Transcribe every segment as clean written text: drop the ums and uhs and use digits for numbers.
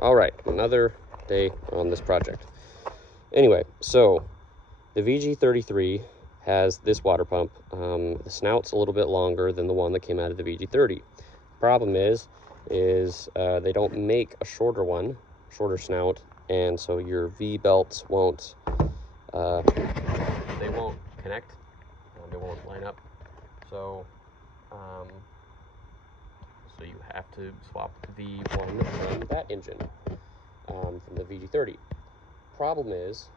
All right, another day on this project. Anyway, so the VG33 has this water pump. The snout's a little bit longer than the one that came out of the VG30. Problem is they don't make a shorter one, shorter snout, and so your V-belts won't, they won't connect, they won't line up. So you have to swap the one from that engine, from the VG30. Problem is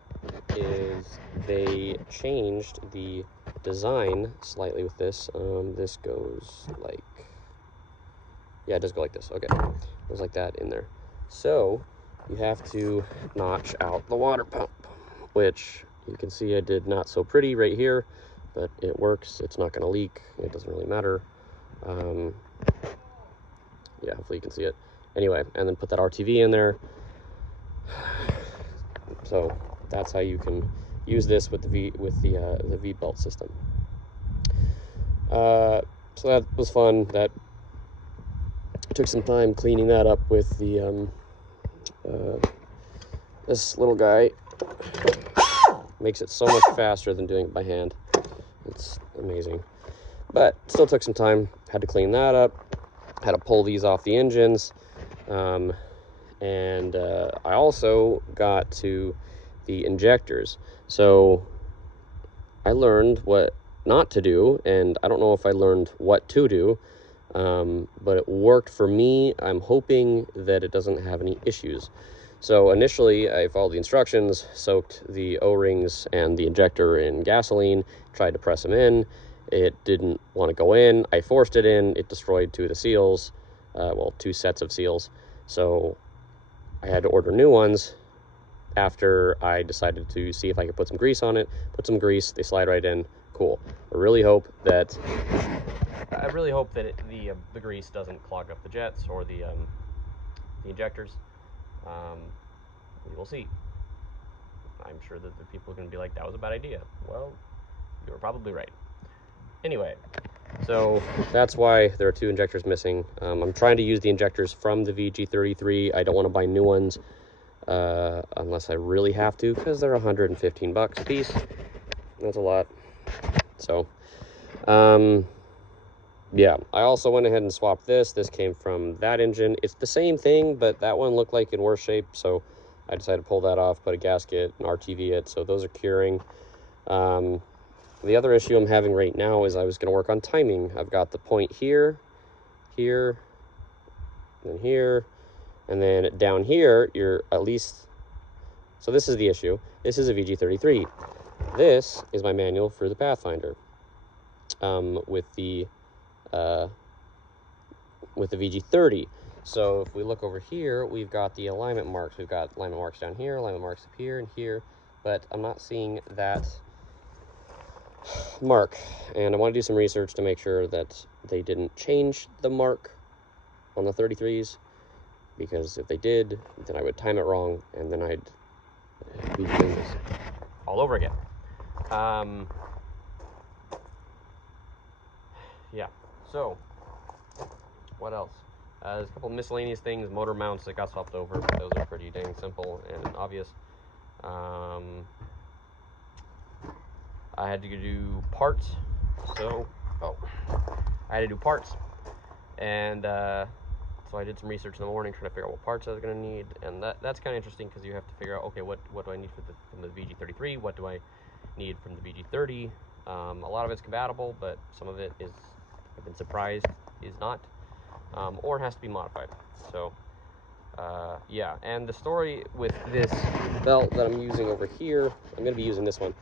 they changed the design slightly with this. This goes like, yeah, it does go like this. Okay, it goes like that in there. So you have to notch out the water pump, which you can see I did not so pretty right here, but it works. It's not going to leak. It doesn't really matter. Yeah, hopefully you can see it. Anyway, and then put that RTV in there. So that's how you can use this with the V-belt system. So that was fun. That took some time cleaning that up with the this little guy. Makes it so much faster than doing it by hand. It's amazing. But still took some time. Had to clean that up. Had to pull these off the engines. And I also got to the injectors. So I learned what not to do, and I don't know if I learned what to do, but it worked for me. I'm hoping that it doesn't have any issues. So initially I followed the instructions, soaked the O-rings and the injector in gasoline, tried to press them in. It didn't want to go in. I forced it in. It destroyed two of the seals, well, two sets of seals. So I had to order new ones after I decided to see if I could put some grease on it. Put some grease, they slide right in. Cool. I really hope that the grease doesn't clog up the jets or the injectors. We will see. I'm sure that the people are going to be like, that was a bad idea. Well, you were probably right. Anyway, so that's why there are two injectors missing. I'm trying to use the injectors from the VG33. I don't want to buy new ones unless I really have to, because they're $115 a piece. That's a lot. So, yeah, I also went ahead and swapped this. This came from that engine. It's the same thing, but that one looked like in worse shape, so I decided to pull that off, put a gasket, and RTV it, so those are curing. The other issue I'm having right now is I was going to work on timing. I've got the point here, here, and here, and then down here, you're at least... So this is the issue. This is a VG33. This is my manual for the Pathfinder, with the VG30. So if we look over here, we've got the alignment marks. We've got alignment marks down here, alignment marks up here and here, but I'm not seeing that mark, and I want to do some research to make sure that they didn't change the mark on the 33s, because if they did, then I would time it wrong, and then I'd be doing this all over again. Yeah, so what else? There's a couple of miscellaneous things, motor mounts that got swapped over, but those are pretty dang simple and obvious. I had to do parts, I had to do parts, and so I did some research in the morning trying to figure out what parts I was going to need, and that's kind of interesting, because you have to figure out, okay, what do I need from the VG33, what do I need from the VG30. A lot of it's compatible, but some of it is, I've been surprised, is not, or it has to be modified. So yeah, and the story with this belt that I'm using over here, I'm going to be using this one.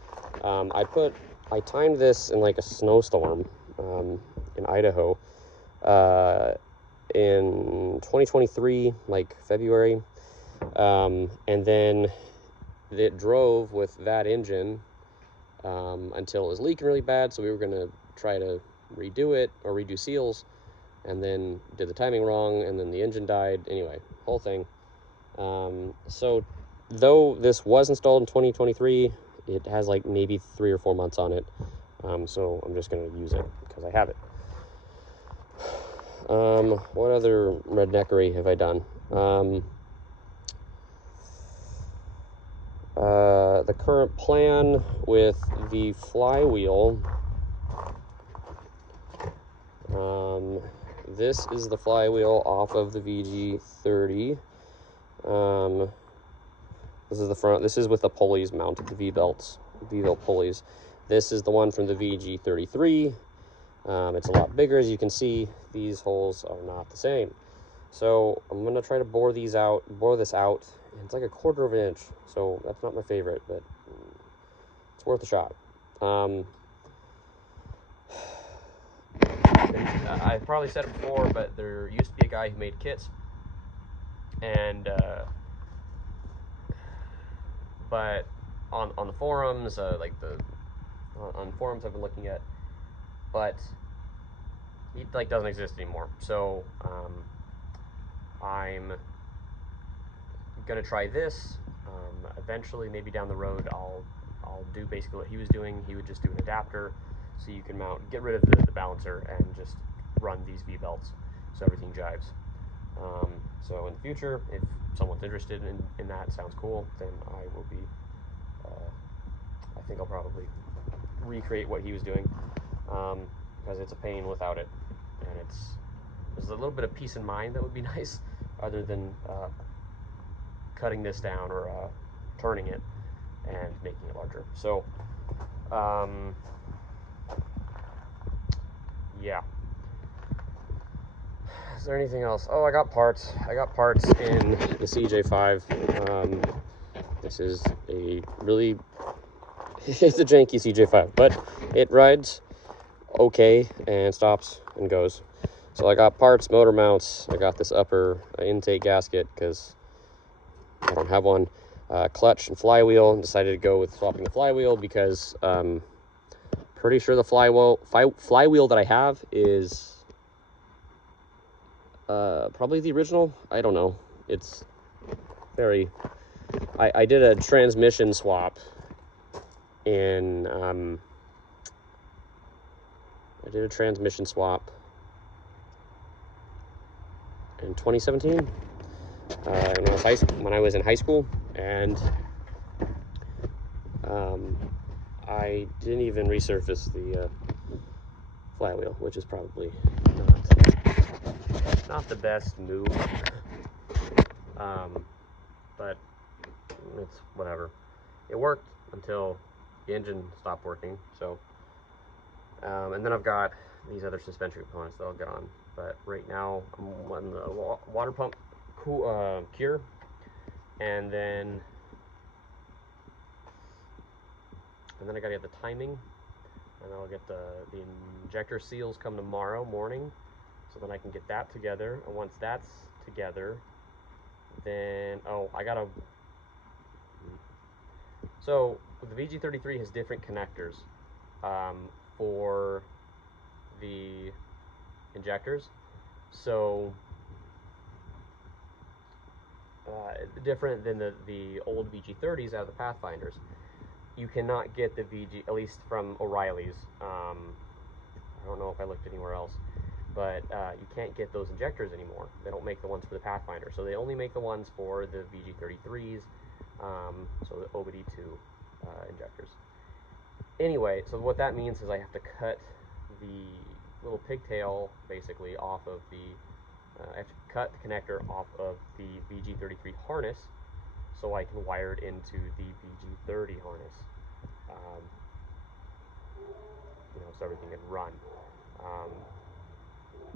I timed this in like a snowstorm in Idaho in 2023, like February, and then it drove with that engine until it was leaking really bad, so we were going to try to redo it, or redo seals, and then did the timing wrong, and then the engine died. Anyway, whole thing. So though this was installed in 2023, it has like maybe 3 or 4 months on it, so I'm just going to use it because I have it. What other redneckery have I done? The current plan with the flywheel, this is the flywheel off of the VG30. This is the front. This is with the pulleys mounted, the V-belt pulleys. This is the one from the VG33. It's a lot bigger. As you can see, these holes are not the same. So I'm gonna try to bore this out. It's like 1/4 of an inch, so that's not my favorite, but it's worth a shot. I've probably said it before, but there used to be a guy who made kits, and but on the forums, on forums I've been looking at, but he doesn't exist anymore. So I'm gonna try this. Eventually, maybe down the road, I'll do basically what he was doing. He would just do an adapter, so you can get rid of the balancer and just run these V-belts, so everything jives. So in the future, if someone's interested in that, sounds cool, then I will be, I think I'll probably recreate what he was doing, because it's a pain without it, and there's a little bit of peace of mind that would be nice, other than cutting this down or turning it and making it larger. So yeah. Is there anything else? Oh, I got parts in the CJ5. This is a really it's a janky CJ5, but it rides okay and stops and goes. So I got parts, motor mounts, I got this upper intake gasket because I don't have one, clutch and flywheel, and decided to go with swapping the flywheel because pretty sure the flywheel that I have is probably the original. I don't know. It's very... I did a transmission swap in... I did a transmission swap in 2017 when I was in high school, and I didn't even resurface the flywheel, which is probably not the best move, but it's whatever. It worked until the engine stopped working. So and then I've got these other suspension components that I'll get on, but right now I'm on the water pump cure, and then I gotta get the timing, and then I'll get the injector seals come tomorrow morning, so then I can get that together. And once that's together, then so the VG33 has different connectors for the injectors, so different than the old VG30s out of the Pathfinders. You cannot get the VG, at least from O'Reilly's. I don't know if I looked anywhere else, but you can't get those injectors anymore. They don't make the ones for the Pathfinder, so they only make the ones for the VG33s, so the OBD2 injectors. Anyway, so what that means is I have to cut the little pigtail basically off of I have to cut the connector off of the VG33 harness so I can wire it into the VG30 harness, so everything can run.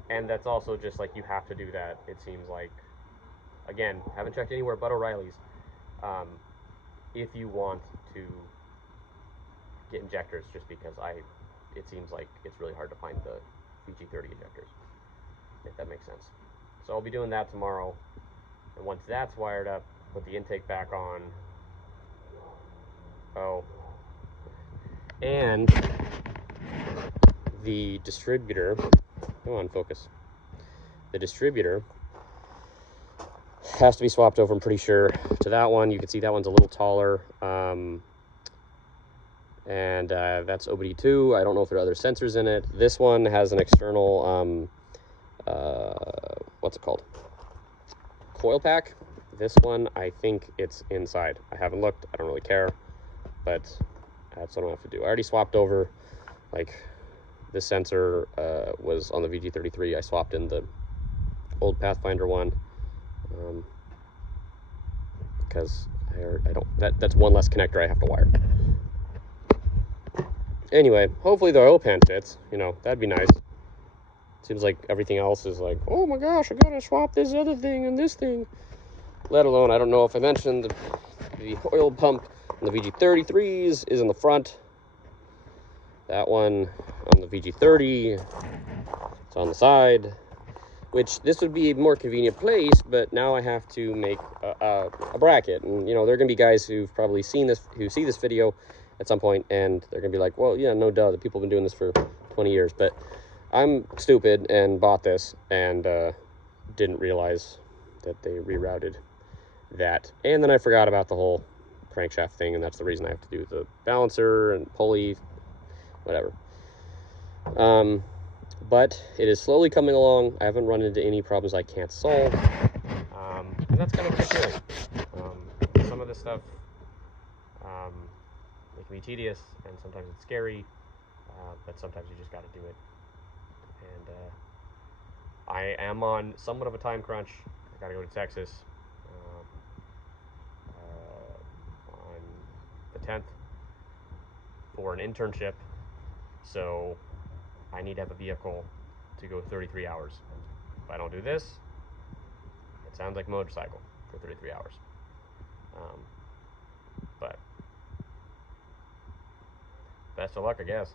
And that's also just like, you have to do that, it seems like. Again, haven't checked anywhere but O'Reilly's, if you want to get injectors, just because it seems like it's really hard to find the VG30 injectors, if that makes sense. So I'll be doing that tomorrow, and once that's wired up, put the intake back on. Oh, and the distributor, come on, focus. The distributor has to be swapped over, I'm pretty sure, to that one. You can see that one's a little taller, and that's OBD2. I don't know if there are other sensors in it. This one has an external what's it called, coil pack, This one, I think it's inside. I haven't looked. I don't really care, but that's what I'm gonna have to do. I already swapped over, like, this sensor was on the VG33. I swapped in the old Pathfinder one because I don't. That's one less connector I have to wire. Anyway, hopefully the oil pan fits. You know, that'd be nice. Seems like everything else is like, oh my gosh, I gotta swap this other thing and this thing. Let alone, I don't know if I mentioned the oil pump on the VG33s is in the front. That one on the VG30, it's on the side, which this would be a more convenient place, but now I have to make a bracket. And, you know, there are going to be guys who've probably seen this, who see this video at some point, and they're going to be like, well, yeah, no duh, the people have been doing this for 20 years. But I'm stupid and bought this and didn't realize that they rerouted that. And then I forgot about the whole crankshaft thing, and that's the reason I have to do the balancer and pulley, whatever. But it is slowly coming along. I haven't run into any problems I can't solve. And that's kind of what I'm doing. Some of this stuff it can be tedious, and sometimes it's scary, but sometimes you just got to do it. And I am on somewhat of a time crunch. I got to go to Texas on the 10th for an internship, so I need to have a vehicle to go 33 hours. If I don't do this, it sounds like a motorcycle for 33 hours. But best of luck, I guess.